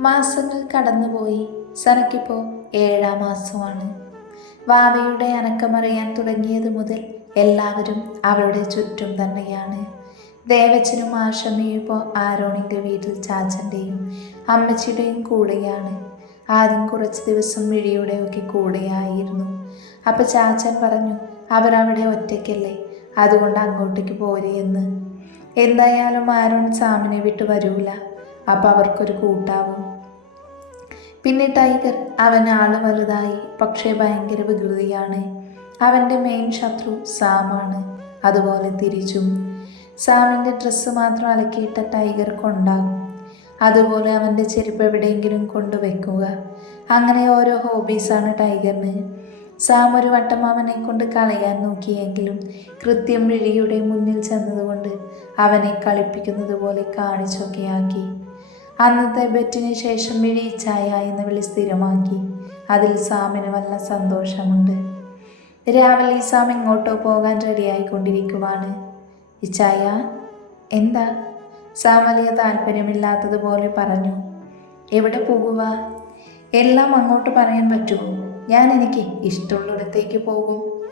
മാസങ്ങൾ കടന്നുപോയി. സനക്കിപ്പോൾ ഏഴാം മാസമാണ്. വാവയുടെ അനക്കമറിയാൻ തുടങ്ങിയത് മുതൽ എല്ലാവരും അവളുടെ ചുറ്റും തന്നെയാണ്. ദേവച്ചനും ആശമ്മയും ഇപ്പോൾ ആരോണിന്റെ വീട്ടിൽ ചാച്ചന്റെയും അമ്മച്ചിയുടെയും കൂടെയാണ്. ആദ്യം കുറച്ച് ദിവസം മിഴിയുടെയൊക്കെ കൂടെയായിരുന്നു. അപ്പോൾ ചാച്ചൻ പറഞ്ഞു അവരവിടെ ഒറ്റയ്ക്കല്ലേ? അതുകൊണ്ട് അങ്ങോട്ടേക്ക് പോരെ എന്ന്. എന്തായാലും ആരോൺ സാമിനെ വിട്ട് വരൂല. അപ്പോൾ അവർക്കൊരു കൂട്ടാവും. പിന്നെ ടൈഗർ അവൻ ആൾ വലുതായി പക്ഷേ ഭയങ്കര വികൃതിയാണ്. അവന്റെ മെയിൻ ശത്രു സാമാണ്. അതുപോലെ തിരിച്ചും. സാമിന്റെ ഡ്രസ്സ് മാത്രം അലക്കിയിട്ട ടൈഗർ കൊണ്ടാകും അതുപോലെ അവന്റെ ചെരുപ്പ് എവിടെയെങ്കിലും കൊണ്ടുവെക്കുക അങ്ങനെ ഓരോ ഹോബീസാണ് ടൈഗറിന്. സാം ഒരു വട്ടം അവനെ കൊണ്ട് കളയാൻ നോക്കിയെങ്കിലും കൃത്യം വിഴിയുടെ മുന്നിൽ ചെന്നതുകൊണ്ട് അവനെ കളിപ്പിക്കുന്നത് പോലെ കാണിച്ചൊക്കെയാക്കി. അന്നത്തെ ബെറ്റിന് ശേഷം മിഴി ചായ എന്ന വിളി സ്ഥിരമാക്കി. അതിൽ സാമിന് വല്ല സന്തോഷമുണ്ട്. രാവിലെ സാം എങ്ങോട്ടോ പോകാൻ റെഡിയായിക്കൊണ്ടിരിക്കുവാണ്. ഇച്ചായ എന്താ? സാം വലിയ താല്പര്യമില്ലാത്തതുപോലെ പറഞ്ഞു. എവിടെ പോകുക എല്ലാം അങ്ങോട്ട് പറയാൻ പറ്റുമോ? ഞാൻ എനിക്ക് ഇഷ്ടമുള്ളിടത്തേക്ക് പോകും.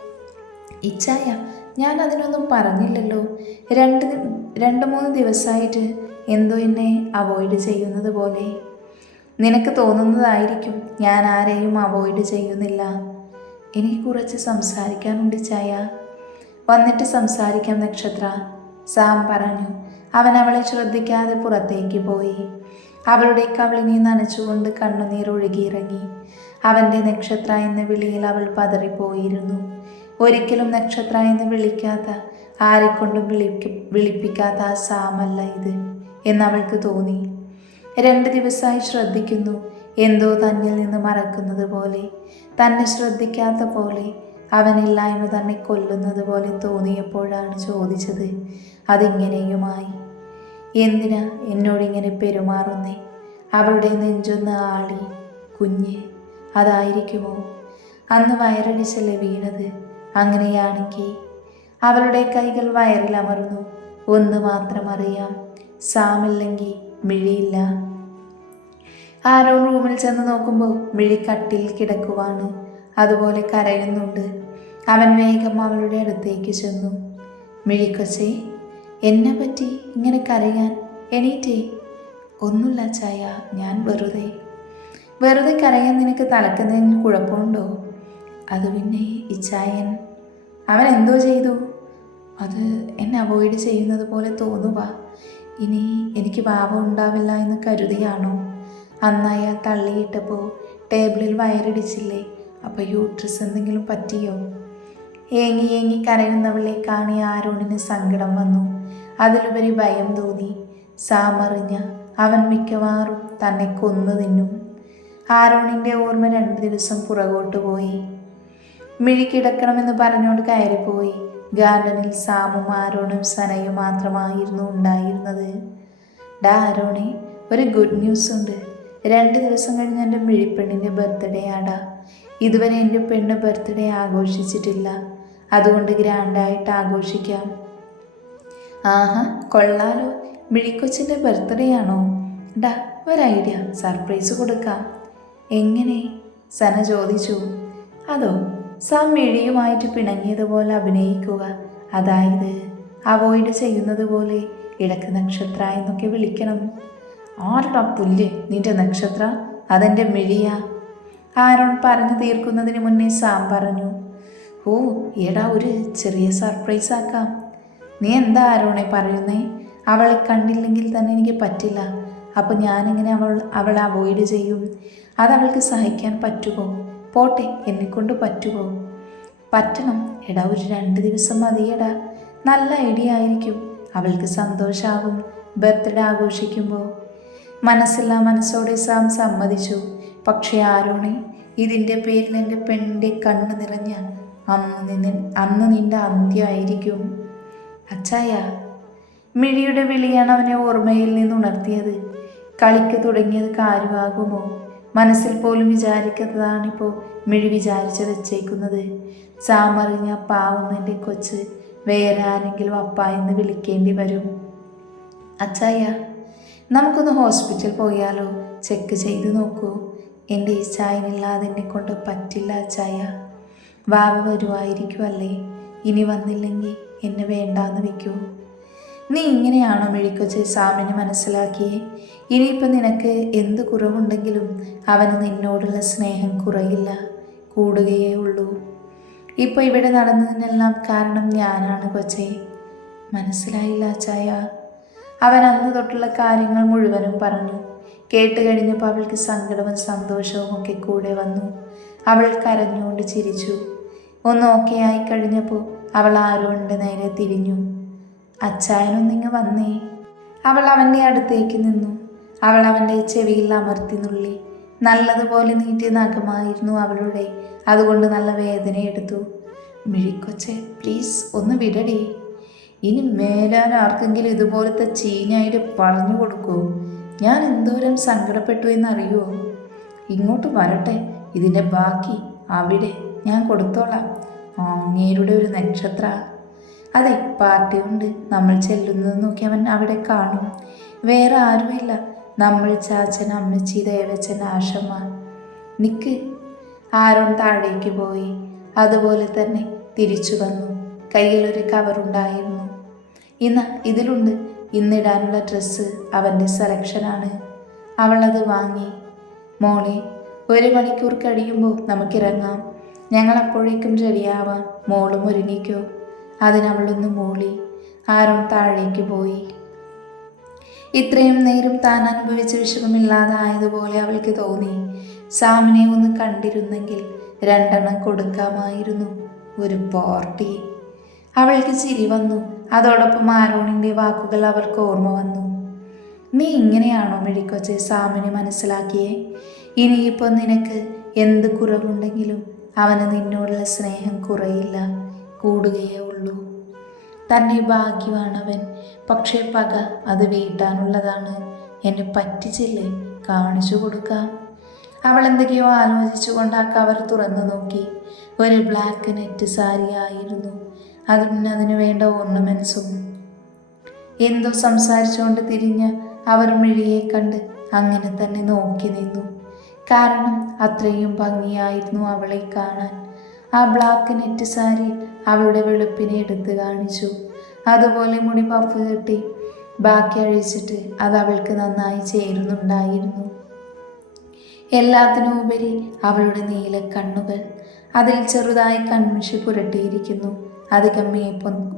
ഇച്ചായ ഞാൻ അതിനൊന്നും പറഞ്ഞില്ലല്ലോ. രണ്ട് രണ്ട് മൂന്ന് ദിവസമായിട്ട് എന്തോ എന്നെ അവോയ്ഡ് ചെയ്യുന്നത് പോലെ. നിനക്ക് തോന്നുന്നതായിരിക്കും ഞാൻ ആരെയും അവോയ്ഡ് ചെയ്യുന്നില്ല. എനിക്ക് കുറച്ച് സംസാരിക്കാനുണ്ട് ചായ. വന്നിട്ട് സംസാരിക്കാം നക്ഷത്ര. സാം പറഞ്ഞു. അവൻ അവളെ ശ്രദ്ധിക്കാതെ പുറത്തേക്ക് പോയി. അവളുടെ കവിളിനെ നനച്ചുകൊണ്ട് കണ്ണുനീർ ഒഴുകിയിറങ്ങി അവന്റെ നക്ഷത്ര എന്ന വിളിയിൽ അവൾ പതറിപ്പോയിരുന്നു. ഒരിക്കലും നക്ഷത്ര എന്ന് വിളിക്കാത്ത ആരെക്കൊണ്ടും വിളിക്ക വിളിപ്പിക്കാത്ത ആ സാമല്ല ഇത്. എന്നവൾക്ക് തോന്നി. രണ്ട് ദിവസമായി ശ്രദ്ധിക്കുന്നു. എന്തോ തന്നിൽ നിന്ന് മറക്കുന്നത് പോലെ. തന്നെ ശ്രദ്ധിക്കാത്ത പോലെ. അവനില്ലായ്മ തന്നെ കൊല്ലുന്നത് പോലെ തോന്നിയപ്പോഴാണ് ചോദിച്ചത്. അതിങ്ങനെയുമായി. എന്തിനാ എന്നോടിങ്ങനെ പെരുമാറുന്നേ? അവളുടെ നെഞ്ചൊന്ന് ആളി കുഞ്ഞ് അതായിരിക്കുമോ? അന്ന് വയറടിച്ചല്ലേ വീണത്? അങ്ങനെയാണെങ്കിൽ അവളുടെ കൈകൾ വയറിൽ അമർന്നു. ഒന്ന് മാത്രം അറിയാം. സാമില്ലെങ്കിൽ മിഴിയില്ല. ആരോ റൂമിൽ ചെന്ന് നോക്കുമ്പോൾ മിഴി കട്ടിൽ കിടക്കുവാണ്. അതുപോലെ കരയുന്നുണ്ട്. അവൻ വേഗം അവളുടെ അടുത്തേക്ക് ചെന്നു. മിഴിക്കൊച്ചേ എന്നെ പറ്റി ഇങ്ങനെ കരയാൻ എണീറ്റേ? ഒന്നുമില്ല ചായ ഞാൻ വെറുതെ. വെറുതെ കരയാൻ നിനക്ക് തലക്കുന്നതിന് കുഴപ്പമുണ്ടോ? അത് പിന്നെ ഇച്ചായൻ അവൻ എന്തോ ചെയ്തു? അത് എന്നെ അവോയ്ഡ് ചെയ്യുന്നത് പോലെ തോന്നുക ഇനി എനിക്ക് പാപം ഉണ്ടാവില്ല എന്ന് കരുതിയാണോ? അന്നായ തള്ളിയിട്ടപ്പോൾ ടേബിളിൽ വയറിടിച്ചില്ലേ? അപ്പോൾ യൂട്രസ് എന്തെങ്കിലും പറ്റിയോ? ഏങ്ങി ഏങ്ങി കരയുന്നവളെ കാണി ആരോണിന് സങ്കടം വന്നു. അതിലുപരി ഭയം തോന്നി. സാമറിഞ്ഞ അവൻ മിക്കവാറും തന്നെ കൊന്നു തിന്നും. ആരോണിന്റെ ഓർമ്മ രണ്ട് ദിവസം പുറകോട്ട് പോയി. മിഴിക്കിടക്കണമെന്ന് പറഞ്ഞുകൊണ്ട് കയറിപ്പോയി. ഗാർഡനിൽ സാമും ആരോണും സനയും മാത്രമായിരുന്നു ഉണ്ടായിരുന്നത്. ഡാ ആരോണി ഒരു ഗുഡ് ന്യൂസ് ഉണ്ട് രണ്ട് ദിവസം കഴിഞ്ഞ് എന്റെ മിഴിപ്പെണ്ണിന്റെ ബർത്ത്ഡേ ആടാ. ഇതുവരെ എന്റെ പെണ്ണ് ബർത്ത്ഡേ ആഘോഷിച്ചിട്ടില്ല. അതുകൊണ്ട് ഗ്രാൻഡായിട്ട് ആഘോഷിക്കാം. ആഹാ കൊള്ളാലോ. മിഴിക്കൊച്ചിന്റെ ബർത്ത്ഡേ ആണോ? ഡാ ഒരു ഐഡിയ സർപ്രൈസ് കൊടുക്കാം. എങ്ങനെ? സന ചോദിച്ചു. അതോ സാം മിഴിയുമായിട്ട് പിണങ്ങിയതുപോലെ അഭിനയിക്കുക. അതായത് അവോയ്ഡ് ചെയ്യുന്നത് പോലെ ഇടയ്ക്ക് നക്ഷത്ര എന്നൊക്കെ വിളിക്കണം. ആരുടെ പുല്ല് നിന്റെ നക്ഷത്ര? അതെന്റെ മിഴിയാ. ആരോൺ പറഞ്ഞു തീർക്കുന്നതിന് മുന്നേ സാം പറഞ്ഞു ഓ എടാ ഒരു ചെറിയ സർപ്രൈസ് ആക്കാം. നീ എന്താ ആരോണെ പറയുന്നേ? അവളെ കണ്ടില്ലെങ്കിൽ തന്നെ എനിക്ക് പറ്റില്ല. അപ്പോൾ ഞാനെങ്ങനെ അവൾ അവളെ അവോയ്ഡ് ചെയ്യും. അതവൾക്ക് സഹിക്കാൻ പറ്റുമോ? പോട്ടെ എന്നെക്കൊണ്ട് പറ്റുമോ പറ്റണം. എടാ ഒരു രണ്ട് ദിവസം മതിയടാ. നല്ല ഐഡിയ ആയിരിക്കും. അവൾക്ക് സന്തോഷാവും. ബർത്ത്ഡേ ആഘോഷിക്കുമ്പോൾ മനസ്സില്ല മനസ്സോടെ സാം സമ്മതിച്ചു. പക്ഷേ ആരോണി ഇതിന്റെ പേരിൽ എന്റെ പെണ്ണിന്റെ കണ്ണ് നിറഞ്ഞ അന്ന് നിന്നെ അന്ന് നിന്റെ അന്ത്യമായിരിക്കും അച്ചായ മിഴിയുടെ വിളിയാണ് അവനെ ഓർമ്മയിൽ നിന്ന് ഉണർത്തിയത്. കളിക്ക് തുടങ്ങിയത് കാര്യമാകുമോ മനസ്സിൽ പോലും വിചാരിക്കാത്തതാണിപ്പോൾ മിഴി വിചാരിച്ച് വെച്ചേക്കുന്നത്. സാമറിഞ്ഞ പാവം എന്റെ കൊച്ച് വേറെ ആരെങ്കിലും അപ്പ എന്ന് വിളിക്കേണ്ടി വരും. അച്ചായ നമുക്കൊന്ന് ഹോസ്പിറ്റൽ പോയാലോ? ചെക്ക് ചെയ്ത് നോക്കൂ. എന്റെ ഈ ചായനില്ലാതെ എന്നെ കൊണ്ട് പറ്റില്ല അച്ചായ. വാവ വരുമായിരിക്കുമല്ലേ ഇനി വന്നില്ലെങ്കിൽ എന്നെ വേണ്ടാന്ന് വെക്കൂ നീ ഇങ്ങനെയാണോ മെഴിക്കൊച്ച് സാമിന് മനസ്സിലാക്കിയേ? ഇനിയിപ്പോൾ നിനക്ക് എന്ത് കുറവുണ്ടെങ്കിലും അവന് നിന്നോടുള്ള സ്നേഹം കുറയില്ല. കൂടുകയേ ഉള്ളൂ. ഇപ്പോൾ ഇവിടെ നടന്നതിനെല്ലാം കാരണം ഞാനാണ് കൊച്ചേ. മനസ്സിലായില്ല ചായ അവൻ അന്ന് തൊട്ടുള്ള കാര്യങ്ങൾ മുഴുവനും പറഞ്ഞു. കേട്ട് കഴിഞ്ഞപ്പോൾ അവൾക്ക് സങ്കടവും സന്തോഷവും ഒക്കെ കൂടെ വന്നു. അവൾ കരഞ്ഞുകൊണ്ട് ചിരിച്ചു. ഒന്ന് ഓക്കെ ആയി കഴിഞ്ഞപ്പോൾ അവൾ ആരോണ്ട് നേരെ തിരിഞ്ഞു. അച്ചായനൊന്നിങ്ങ് വന്നേ. അവൾ അവന്റെ അടുത്തേക്ക് നിന്നു. അവൾ അവന്റെ ചെവിയിൽ അമർത്തി നുള്ളി. നല്ലതുപോലെ നീട്ടിയ നഖമായിരുന്നു അവളുടെ. അതുകൊണ്ട് നല്ല വേദനയെടുത്തു മിഴിക്കൊച്ചെ പ്ലീസ് ഒന്ന് വിടടി. ഇനി മേലാൻ ആർക്കെങ്കിലും ഇതുപോലത്തെ ചീഞ്ഞായിട്ട് പറഞ്ഞു കൊടുക്കൂ. ഞാൻ എന്തോരം സങ്കടപ്പെട്ടു എന്നറിയുമോ ഇങ്ങോട്ട് വരട്ടെ. ഇതിന്റെ ബാക്കി അവിടെ ഞാൻ കൊടുത്തോളാം. അങ്ങേരുടെ ഒരു നക്ഷത്ര. അതെ പാർട്ടി ഉണ്ട് നമ്മൾ ചെല്ലുന്നത് നോക്കി അവൻ അവിടെ കാണും. വേറെ ആരുമില്ല. നമ്മൾ ചാച്ചൻ അമ്മച്ചി ദേവച്ചൻ ആശമ്മ നിക്ക്. ആരോൺ താഴേക്ക് പോയി. അതുപോലെ തന്നെ തിരിച്ചു വന്നു. കയ്യിലൊരു കവറുണ്ടായിരുന്നു ഇന്ന് ഇതിലുണ്ട്. ഇന്നിടാനുള്ള ഡ്രസ്സ് അവന്റെ സെലക്ഷനാണ് അവളത് വാങ്ങി. മോളെ ഒരു മണിക്കൂർ കഴിയുമ്പോൾ നമുക്കിറങ്ങാം. ഞങ്ങൾ അപ്പോഴേക്കും റെഡിയാവാം മോളും ഒരുങ്ങിക്കോ. അതിനവളൊന്ന് മോളി. ആരും താഴേക്ക് പോയി. ഇത്രയും നേരം താൻ അനുഭവിച്ച വിഷമമില്ലാതായതുപോലെ അവൾക്ക് തോന്നി. സാമിനെ ഒന്ന് കണ്ടിരുന്നെങ്കിൽ രണ്ടെണ്ണം കൊടുക്കാമായിരുന്നു. ഒരു പാർട്ടി. അവൾക്ക് ചിരി വന്നു. അതോടൊപ്പം ആരോണിന്റെ വാക്കുകൾ അവൾക്ക് ഓർമ്മ വന്നു. നീ ഇങ്ങനെയാണോ മെഴിക്കോച്ച് സാമിനെ മനസ്സിലാക്കിയേ? ഇനിയിപ്പോൾ നിനക്ക് എന്ത് കുറവുണ്ടെങ്കിലും അവന് നിന്നോടുള്ള സ്നേഹം കുറയില്ല. കൂടുകയേ ഉള്ളൂ. തന്നെ ഭാഗ്യവാണവൻ. പക്ഷേ പക അത് വീട്ടാനുള്ളതാണ്. എന്നെ പറ്റിച്ചില്ലേ? കാണിച്ചു കൊടുക്കാം. അവൾ എന്തൊക്കെയോ ആലോചിച്ചുകൊണ്ട് ആ കവർ തുറന്നു നോക്കി. ഒരു ബ്ലാക്ക് നെറ്റ് സാരിയായിരുന്നു അതിന് അതിന് വേണ്ട ഓർണമെൻസും എന്തോ സംസാരിച്ചുകൊണ്ട് തിരിഞ്ഞ് അവർ മിഴിയെ കണ്ട് അങ്ങനെ തന്നെ നോക്കി നിന്നു. കാരണം അത്രയും ഭംഗിയായിരുന്നു അവളെ കാണാൻ. ആ ബ്ലാക്ക് നെറ്റ് സാരി അവളുടെ വെളുപ്പിനെ എടുത്ത് കാണിച്ചു. അതുപോലെ മുടി പഫ് കെട്ടി ബാക്കി അഴിച്ചിട്ട് അത് അവൾക്ക് നന്നായി ചേരുന്നുണ്ടായിരുന്നു. എല്ലാത്തിനും ഉപരി അവളുടെ നീല കണ്ണുകൾ അതിൽ ചെറുതായി കൺമിഷി പുരട്ടിയിരിക്കുന്നു. അധികം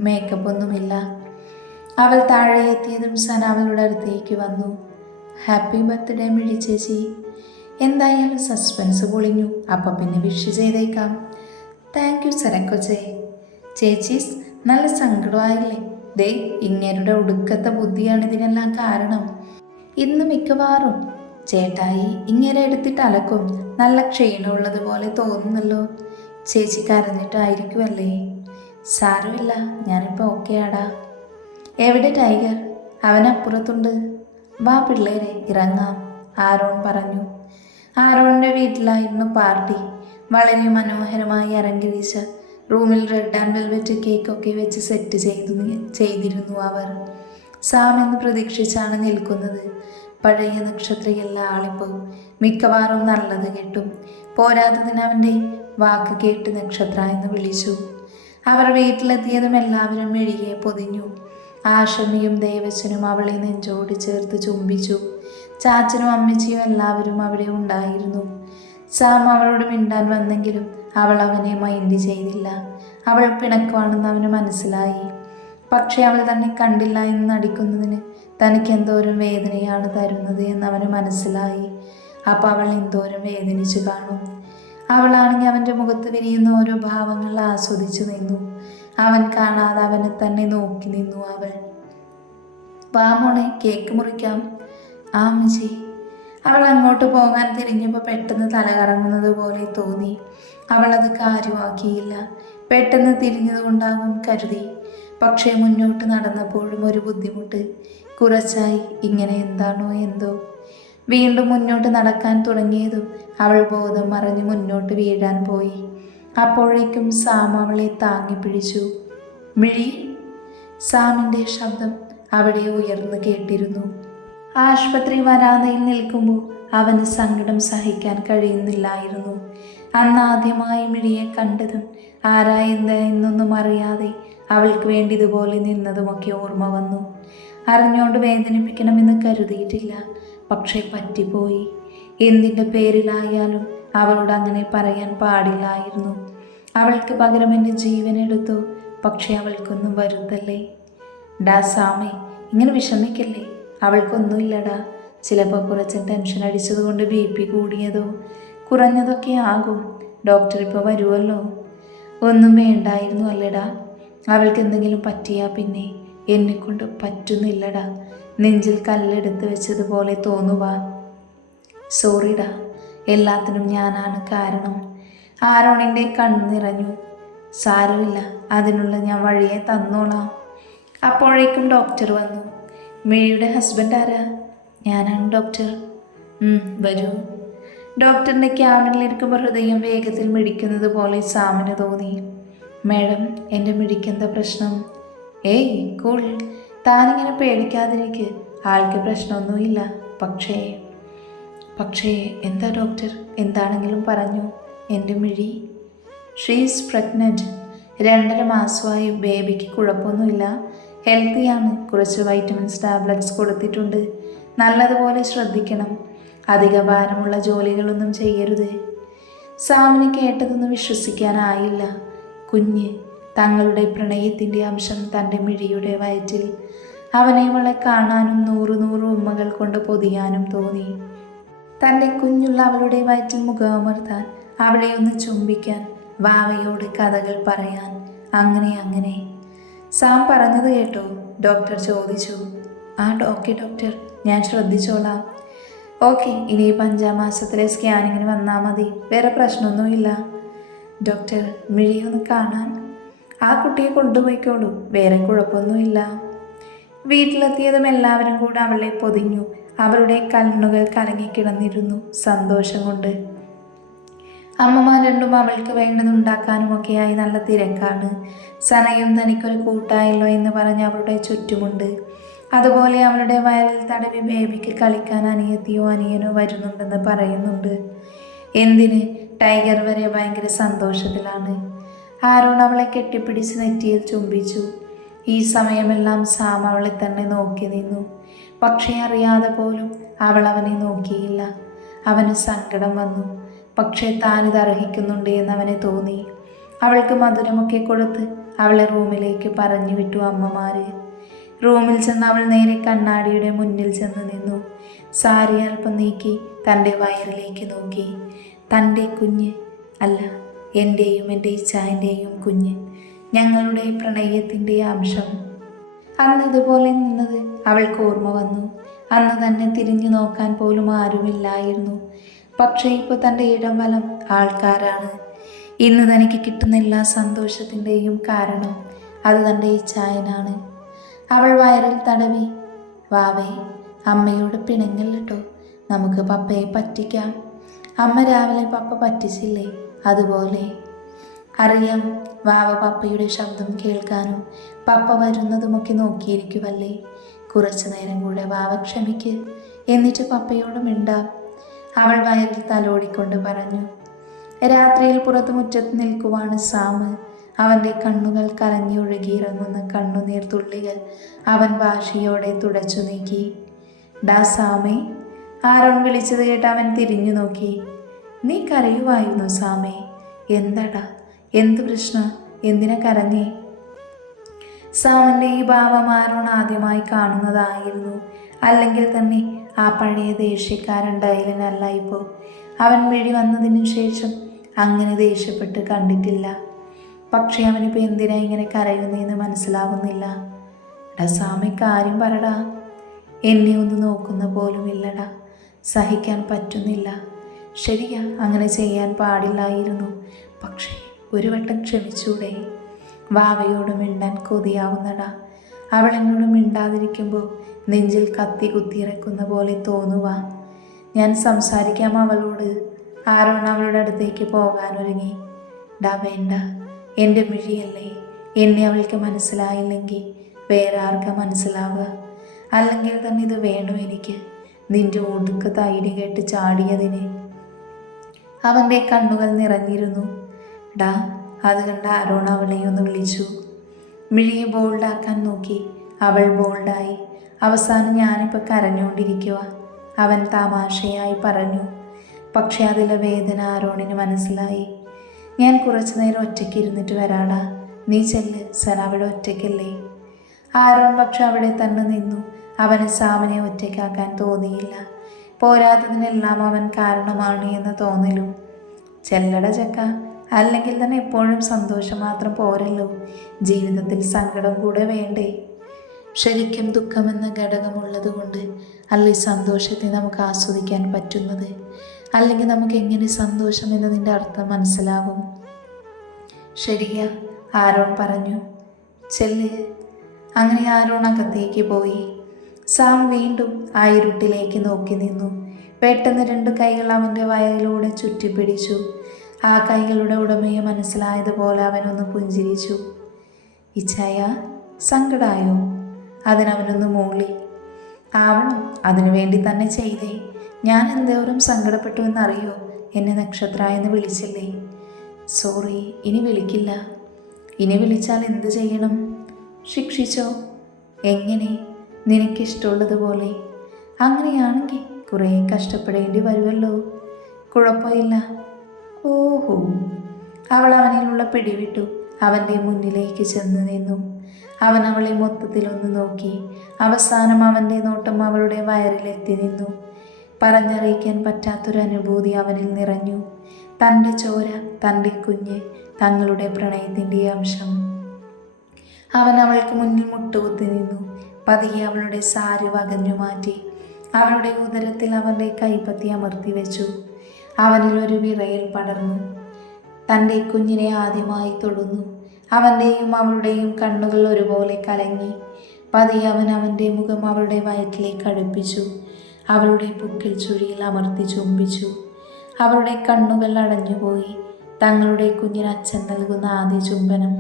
മേക്കപ്പ് ഒന്നുമില്ല. അവൾ താഴെ എത്തിയതും സന അവളുടെ അടുത്തേക്ക് വന്നു. ഹാപ്പി ബർത്ത്ഡേ മിഴി ചേച്ചി എന്തായാലും സസ്പെൻസ് പൊളിഞ്ഞു. അപ്പം പിന്നെ വിഷ് ചെയ്തേക്കാം. താങ്ക് യു സരക്കൊച്ചേ ചേച്ചീസ് നല്ല സങ്കടമായില്ലേ? ദേ ഇങ്ങേരുടെ ഒടുക്കത്തെ ബുദ്ധിയാണ് ഇതിനെല്ലാം കാരണം. ഇന്ന് മിക്കവാറും ചേട്ടായി ഇങ്ങനെ എടുത്തിട്ട് അലക്കും. നല്ല ക്ഷീണമുള്ളതുപോലെ തോന്നുന്നല്ലോ. ചേച്ചി കരഞ്ഞിട്ടായിരിക്കുമല്ലേ? സാരമില്ല ഞാനിപ്പോൾ ഓക്കെ ആടാ എവിടെ ടൈഗർ? അവനപ്പുറത്തുണ്ട്. വാ പിള്ളേരെ ഇറങ്ങാം. ആരോൺ പറഞ്ഞു. ആരോണിന്റെ വീട്ടിലായിരുന്നു പാർട്ടി. വളരെ മനോഹരമായി അലങ്കരിച്ച റൂമിൽ റെഡ് ആൻഡ് വെൽവെറ്റ് കേക്കൊക്കെ വെച്ച് സെറ്റ് ചെയ്തു ചെയ്തിരുന്നു അവർ. സാം എന്ന് പ്രതീക്ഷിച്ചാണ് നിൽക്കുന്നത്. പഴയ നക്ഷത്രയെല്ലാം ആളിപ്പോൾ മിക്കവാറും നല്ലത് കേട്ടും. പോരാത്തതിന് അവന്റെ വാക്ക് കേട്ട് നക്ഷത്ര എന്ന് വിളിച്ചു. അവർ വീട്ടിലെത്തിയതും എല്ലാവരും മെഴുകിയെ പൊതിഞ്ഞു. ആശമിയും ദേവച്ചനും അവളെ നെഞ്ചോട് ചേർത്ത് ചുംബിച്ചു. ചാച്ചനും അമ്മച്ചിയും എല്ലാവരും അവിടെ ഉണ്ടായിരുന്നു. സാം അവളോട് മിണ്ടാൻ വന്നെങ്കിലും അവൾ അവനെ മൈൻഡ് ചെയ്തില്ല. അവൾ പിണക്കമാണെന്ന് അവന് മനസ്സിലായി. പക്ഷേ അവൾ തന്നെ കണ്ടില്ല എന്ന് നടിക്കുന്നതിന് തനിക്ക് എന്തോരം വേദനയാണ് തരുന്നത് എന്ന് അവന് മനസ്സിലായി. അപ്പോൾ അവൾ എന്തോരം വേദനിച്ചു കാണും. അവളാണെങ്കിൽ അവന്റെ മുഖത്ത് വിരിയുന്ന ഓരോ ഭാവങ്ങൾ ആസ്വദിച്ചു നിന്നു. അവൻ കാണാതെ അവനെ തന്നെ നോക്കി നിന്നു അവൾ. വാമോണെ കേക്ക് മുറിക്കാം. ആ അമ്മച്ചി. അവൾ അങ്ങോട്ട് പോകാൻ തിരിഞ്ഞപ്പോൾ പെട്ടെന്ന് തല കറങ്ങുന്നത് പോലെ തോന്നി. അവൾ അത് കാര്യമാക്കിയില്ല. പെട്ടെന്ന് തിരിഞ്ഞതുകൊണ്ടാകും കരുതി. പക്ഷേ മുന്നോട്ട് നടന്നപ്പോഴും ഒരു ബുദ്ധിമുട്ട്. കുറച്ചായി. ഇങ്ങനെ എന്താണോ എന്തോ. വീണ്ടും മുന്നോട്ട് നടക്കാൻ തുടങ്ങിയതും അവൾ ബോധം മറിഞ്ഞ് മുന്നോട്ട് വീഴാൻ പോയി. അപ്പോഴേക്കും സാം അവളെ താങ്ങി പിടിച്ചു. മിഴി? സാമിന്റെ ശബ്ദം അവിടെ ഉയർന്നു കേട്ടിരുന്നു. ആശുപത്രി വരാതയിൽ നിൽക്കുമ്പോൾ അവന് സങ്കടം സഹിക്കാൻ കഴിയുന്നില്ലായിരുന്നു. അന്ന് ആദ്യമായി മിഴിയെ കണ്ടതും ആരായെന്ത് എന്നൊന്നും അറിയാതെ അവൾക്ക് വേണ്ടി ഇതുപോലെ നിന്നതുമൊക്കെ ഓർമ്മ വന്നു. അറിഞ്ഞുകൊണ്ട് വേദനിപ്പിക്കണമെന്ന് കരുതിയിട്ടില്ല. പക്ഷേ പറ്റിപ്പോയി. എന്തിന്റെ പേരിലായാലും അവളോട് അങ്ങനെ പറയാൻ പാടില്ലായിരുന്നു. അവൾക്ക് പകരം എന്റെ ജീവൻ എടുത്തു. പക്ഷേ അവൾക്കൊന്നും വരുത്തല്ലേ? ഡാ സാമേ ഇങ്ങനെ വിഷമിക്കല്ലേ? അവൾക്കൊന്നുമില്ലടാ. ചിലപ്പോൾ കുറച്ച് ടെൻഷൻ അടിച്ചതുകൊണ്ട് ബി പി കൂടിയതോ കുറഞ്ഞതൊക്കെ ആകും. ഡോക്ടർ ഇപ്പോൾ വരുമല്ലോ ഒന്നും വേണ്ടായിരുന്നു അല്ലടാ. അവൾക്ക് എന്തെങ്കിലും പറ്റിയാ പിന്നെ എന്നെക്കൊണ്ട് പറ്റുന്നില്ലടാ. നെഞ്ചിൽ കല്ലെടുത്ത് വെച്ചതുപോലെ തോന്നുവാ. സോറിടാ എല്ലാത്തിനും ഞാനാണ് കാരണം. ആരോണിന്റെ കണ്ണിറഞ്ഞു സാരമില്ല. അതിനുള്ള ഞാൻ വഴിയെ തന്നോളാം. അപ്പോഴേക്കും ഡോക്ടർ വന്നു. മിഴിയുടെ ഹസ്ബൻഡ് ആരാ? ഞാനാണ് ഡോക്ടർ വരൂ. ഡോക്ടറിന്റെ ക്യാബിനിലിരിക്കുമ്പോൾ ഹൃദയം വേഗത്തിൽ മിടിക്കുന്നത് പോലെ സാമിന് തോന്നി. മാഡം എന്റെ മിടിക്കെന്താ പ്രശ്നം? ഏയ് കൂൾ താനിങ്ങനെ പേടിക്കാതിരിക്ക്. ആൾക്ക് പ്രശ്നമൊന്നുമില്ല. പക്ഷേ പക്ഷേ എന്താ ഡോക്ടർ എന്താണെങ്കിലും പറഞ്ഞു. എന്റെ മിഴി ഷീസ് പ്രഗ്നന്റ് രണ്ടര മാസമായി ബേബിക്ക് കുഴപ്പമൊന്നുമില്ല. ഹെൽത്തിയാണ് കുറച്ച് വൈറ്റമിൻസ് ടാബ്ലറ്റ്സ് കൊടുത്തിട്ടുണ്ട്. നല്ലതുപോലെ ശ്രദ്ധിക്കണം. അധിക ഭാരമുള്ള ജോലികളൊന്നും ചെയ്യരുത്. സാമിന് കേട്ടതൊന്നും വിശ്വസിക്കാനായില്ല. കുഞ്ഞ് തങ്ങളുടെ പ്രണയത്തിന്റെ അംശം തന്റെ മിഴിയുടെ വയറ്റിൽ അവനെ അവളെ കാണാനും നൂറു നൂറ് ഉമ്മകൾ കൊണ്ട് പൊതിയാനും തോന്നി. തന്റെ കുഞ്ഞുള്ള അവളുടെ വയറ്റിൽ മുഖമർത്താൻ അവളെ ഒന്ന് ചുംബിക്കാൻ വാവയോട് കഥകൾ പറയാൻ അങ്ങനെ അങ്ങനെ. സാം പറഞ്ഞത് കേട്ടോ. ഡോക്ടർ ചോദിച്ചു. ആ ഓക്കെ ഡോക്ടർ. ഞാൻ ശ്രദ്ധിച്ചോളാം. ഓക്കെ ഇനി അഞ്ചാം മാസത്തിലെ സ്കാനിങ്ങിന് വന്നാൽ മതി. വേറെ പ്രശ്നമൊന്നുമില്ല. ഡോക്ടർ മിഴിയൊന്ന് കാണാൻ. ആ കുട്ടിയെ കൊണ്ടുപോയിക്കോളൂ. വേറെ കുഴപ്പമൊന്നുമില്ല. വീട്ടിലെത്തിയതും എല്ലാവരും കൂടെ അവളെ പൊതിഞ്ഞു. അവരുടെ കണ്ണുകൾ കലങ്ങിക്കിടന്നിരുന്നു സന്തോഷം കൊണ്ട്. അമ്മമാർ രണ്ടും അവൾക്ക് വേണ്ടത് ഉണ്ടാക്കാനുമൊക്കെയായി നല്ല തിരക്കാണ്. സനയും തനിക്കൊരു കൂട്ടായല്ലോ എന്ന് പറഞ്ഞ് അവളുടെ ചുറ്റുമുണ്ട്. അതുപോലെ അവളുടെ വയറിൽ തടവി ബേബിക്ക് കളിക്കാൻ അനിയത്തിയോ അനിയനോ വരുന്നുണ്ടെന്ന് പറയുന്നുണ്ട്. എന്തിന്? ടൈഗർ വരെ ഭയങ്കര സന്തോഷത്തിലാണ്. ആരോൺ അവളെ കെട്ടിപ്പിടിച്ച് നെറ്റിയിൽ ചുംബിച്ചു. ഈ സമയമെല്ലാം സാം അവളെ തന്നെ നോക്കി നിന്നു. പക്ഷേ അറിയാതെ പോലും അവൾ അവനെ നോക്കിയില്ല. അവന് സങ്കടം വന്നു. പക്ഷേ താനിത് അർഹിക്കുന്നുണ്ട് എന്ന് അവന് തോന്നി. അവൾക്ക് മധുരമൊക്കെ കൊടുത്ത് അവളെ റൂമിലേക്ക് പറഞ്ഞു വിട്ടു അമ്മമാര്. റൂമിൽ ചെന്ന് അവൾ നേരെ കണ്ണാടിയുടെ മുന്നിൽ ചെന്ന് നിന്നു. സാരി അല്പം നീക്കി തന്റെ വയറിലേക്ക് നോക്കി. തന്റെ കുഞ്ഞ് അല്ല എന്റെയും എന്റെ ഇച്ചായന്റെയും കുഞ്ഞ്. ഞങ്ങളുടെ പ്രണയത്തിന്റെ അംശം. അന്ന് ഇതുപോലെ നിന്നത് അവൾക്ക് ഓർമ്മ വന്നു. അന്ന് തന്നെ തിരിഞ്ഞു നോക്കാൻ പോലും ആരുമില്ലായിരുന്നു. പക്ഷേ ഇപ്പോൾ തന്റെ ഇടം വലം ആൾക്കാരാണ്. ഇന്ന് തനിക്ക് കിട്ടുന്ന എല്ലാ സന്തോഷത്തിന്റെയും കാരണം അത് തന്റെ ഈ ചായനാണ് അവൾ വയറിൽ തടവി വാവേ അമ്മയോട് പിണങ്ങില്ലട്ടോ. നമുക്ക് പപ്പയെ പറ്റിക്കാം. അമ്മ രാവിലെ പപ്പ പറ്റിച്ചില്ലേ? അതുപോലെ. അറിയാം വാവ പപ്പയുടെ ശബ്ദം കേൾക്കാനും പപ്പ വരുന്നതുമൊക്കെ നോക്കിയിരിക്കുമല്ലേ കുറച്ചു നേരം കൂടെ വാവ ക്ഷമിക്ക്. എന്നിട്ട് പപ്പയോട് മിണ്ടാം. അവൾ വയലിൽ തലോടിക്കൊണ്ട് പറഞ്ഞു രാത്രിയിൽ പുറത്ത് മുറ്റത്ത് നിൽക്കുവാണ് സാമ്. അവന്റെ കണ്ണുകൾ കലങ്ങി ഒഴുകിയിറങ്ങുന്ന കണ്ണുനീർ തുള്ളികൾ അവൻ വാശിയോടെ തുടച്ചു നീക്കി. ഡാ സാമേ ആരോൺ വിളിച്ചത് കേട്ട് അവൻ തിരിഞ്ഞു നോക്കി. നീ കരയുമായിരുന്നു സാമേ? എന്താടാ? എന്ത് പ്രശ്ന? എന്തിനെ കരഞ്ഞേ? സാമന്റെ ഈ ഭാവം ആരോൺ ആദ്യമായി കാണുന്നതായിരുന്നു. അല്ലെങ്കിൽ തന്നെ ആ പഴയ ദേഷ്യക്കാരുണ്ടായിരുന്നല്ല ഇപ്പോൾ അവൻ വഴി വന്നതിന് ശേഷം അങ്ങനെ ദേഷ്യപ്പെട്ട് കണ്ടിട്ടില്ല. പക്ഷെ അവനിപ്പോൾ എന്തിനാ ഇങ്ങനെ കരയുന്നതെന്ന് മനസ്സിലാവുന്നില്ല. എടാ സ്വാമി കാര്യം പറടാ. എന്നെ ഒന്ന് നോക്കുന്ന പോലും ഇല്ലടാ. സഹിക്കാൻ പറ്റുന്നില്ല. ശരിയാ അങ്ങനെ ചെയ്യാൻ പാടില്ലായിരുന്നു. പക്ഷേ ഒരു വട്ടം ക്ഷമിച്ചൂടെ. വാവയോട് മിണ്ടാൻ കൊതിയാവുന്നടാ. അവൾ എന്നോട് മിണ്ടാതിരിക്കുമ്പോൾ നെഞ്ചിൽ കത്തി കുത്തിയിറക്കുന്ന പോലെ തോന്നുക ഞാൻ സംസാരിക്കാം അവളോട്. ആരോൺ അവളുടെ അടുത്തേക്ക് പോകാനൊരുങ്ങി ഡാ വേണ്ട. എന്റെ മിഴിയല്ലേ. എന്നെ അവൾക്ക് മനസ്സിലായില്ലെങ്കിൽ വേറെ ആർക്കാ മനസ്സിലാവുക? അല്ലെങ്കിൽ തന്നെ ഇത് വേണം എനിക്ക്? നിന്റെ ഒടുക്ക തൈര് കേട്ട് ചാടിയതിന്. അവന്റെ കണ്ണുകൾ നിറഞ്ഞിരുന്നു. ഡാ അത് കണ്ട അരുൺ അവളെ ഒന്ന് വിളിച്ചു. മിഴിയെ ബോൾഡാക്കാൻ നോക്കി. അവൾ ബോൾഡായി. അവസാനം ഞാനിപ്പോൾ കരഞ്ഞുകൊണ്ടിരിക്കുക അവൻ തമാശയായി പറഞ്ഞു. പക്ഷെ അതിലെ വേദന ആരോണിന് മനസ്സിലായി. ഞാൻ കുറച്ചു നേരം ഒറ്റയ്ക്ക് ഇരുന്നിട്ട് വരാടാ. നീ ചെല്ല്. സന അവിടെ ഒറ്റയ്ക്കല്ലേ? ആരോൺ പക്ഷെ അവിടെ തന്നെ നിന്നു. അവന് സാമനെ ഒറ്റയ്ക്കാക്കാൻ തോന്നിയില്ല. പോരാത്തതിനെല്ലാം അവൻ കാരണമാണ് എന്ന തോന്നലും. ചെല്ലട ചക്ക. അല്ലെങ്കിൽ തന്നെ എപ്പോഴും സന്തോഷം മാത്രം പോരല്ലോ. ജീവിതത്തിൽ സങ്കടം കൂടെ വേണ്ടേ? ശരിക്കും ദുഃഖമെന്ന ഘടകമുള്ളത് കൊണ്ട് അല്ലെ സന്തോഷത്തെ നമുക്ക് ആസ്വദിക്കാൻ പറ്റുന്നത്? അല്ലെങ്കിൽ നമുക്ക് എങ്ങനെ സന്തോഷം എന്നതിന്റെ അർത്ഥം മനസ്സിലാവും? ശരിയാ ആരോൺ പറഞ്ഞു. ചെല്ല്. അങ്ങനെ ആരോൺ അകത്തേക്ക് പോയി. സാം വീണ്ടും ആ ഇരുട്ടിലേക്ക് നോക്കി നിന്നു. പെട്ടെന്ന് രണ്ട് കൈകൾ അവന്റെ വയലിലൂടെ ചുറ്റിപ്പിടിച്ചു. ആ കൈകളുടെ ഉടമയെ മനസ്സിലായതുപോലെ അവനൊന്ന് പുഞ്ചിരിച്ചു. ഇച്ഛായ സങ്കടായോ? അതിനവനൊന്ന് മൂളി. ആവണം അതിനു വേണ്ടി തന്നെ ചെയ്തേ. ഞാൻ എന്തോരം സങ്കടപ്പെട്ടു എന്നറിയോ? എന്നെ നക്ഷത്ര എന്ന് വിളിച്ചില്ലേ? സോറി ഇനി വിളിക്കില്ല. ഇനി വിളിച്ചാൽ എന്ത് ചെയ്യണം? ശിക്ഷിച്ചോ? എങ്ങനെ? നിനക്കിഷ്ടമുള്ളതുപോലെ. അങ്ങനെയാണെങ്കിൽ കുറേ കഷ്ടപ്പെടേണ്ടി വരുമല്ലോ. കുഴപ്പമില്ല. ഓഹോ. അവൾ അവനിലുള്ള പിടിവിട്ടു. അവന്റെ മുന്നിലേക്ക് ചെന്ന് നിന്നു. അവൻ അവളെ മൊത്തത്തിലൊന്ന് നോക്കി. അവസാനം അവന്റെ നോട്ടം അവളുടെ വയറിലെത്തി നിന്നു. പറഞ്ഞറിയിക്കാൻ പറ്റാത്തൊരു അനുഭൂതി അവനിൽ നിറഞ്ഞു. തന്റെ ചോര തന്റെ കുഞ്ഞ് തങ്ങളുടെ പ്രണയത്തിന്റെ അംശം. അവൻ അവൾക്ക് മുന്നിൽ മുട്ടുകുത്തി നിന്നു. പതിയെ അവളുടെ സാരി വകഞ്ഞു മാറ്റി. അവളുടെ ഉദരത്തിൽ അവന്റെ കൈപ്പത്തി അമർത്തി വെച്ചു. അവനിൽ ഒരു വിറയൽ പടർന്നു. തന്റെ കുഞ്ഞിനെ ആദ്യമായി തൊടുന്നു. അവന്റെയും അവളുടെയും കണ്ണുകൾ ഒരുപോലെ കലങ്ങി. പതിയെ അവൻ അവന്റെ മുഖം അവളുടെ വയറ്റിലേക്ക് അടുപ്പിച്ചു. അവളുടെ പുക്കിൽ ചുഴിയിൽ അമർത്തി ചുംബിച്ചു. അവളുടെ കണ്ണുകൾ അടഞ്ഞുപോയി. തങ്ങളുടെ കുഞ്ഞിന് അച്ഛൻ നൽകുന്ന ആദ്യ ചുംബനം.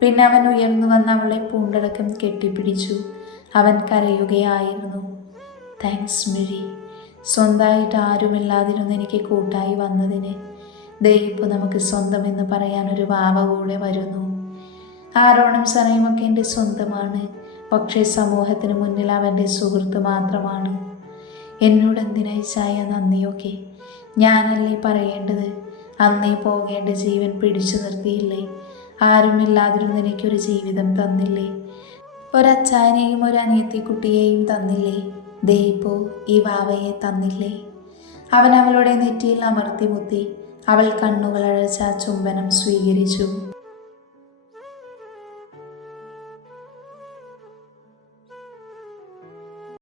പിന്നെ അവൻ ഉയർന്നു വന്ന് അവളെ പൂണ്ടടക്കം കെട്ടിപ്പിടിച്ചു. അവൻ കരയുകയായിരുന്നു. താങ്ക്സ് മിഴി സ്വന്തമായിട്ട് ആരുമില്ലാതിരുന്ന് എനിക്ക് കൂട്ടായി വന്നതിന്. ദൈവം നമുക്ക് സ്വന്തമെന്ന് പറയാൻ ഒരു വാവ കൂടെ വരുന്നു. ആരോണം സനയുമൊക്കെ എന്റെ സ്വന്തമാണ്. പക്ഷേ സമൂഹത്തിന് മുന്നിൽ അവന്റെ സുഹൃത്ത് മാത്രമാണ്. എന്നോട് എന്തിനായി ചായ നന്ദിയൊക്കെ? ഞാനല്ലേ പറയേണ്ടത്? അന്നേ പോകേണ്ട ജീവൻ പിടിച്ചു നിർത്തിയില്ലേ? ആരുമില്ലാതിരുന്ന് എനിക്കൊരു ജീവിതം തന്നില്ലേ? ഒരച്ചാനെയും ഒരു അനിയത്തി കുട്ടിയെയും തന്നില്ലേ ദയിപ്പോ ഈ വാവയെ തന്നില്ലേ? അവൻ അവളുടെ നെറ്റിയിൽ അമർത്തി മുത്തി അവൾ കണ്ണുകൾ അഴച്ച ചുംബനം സ്വീകരിച്ചു.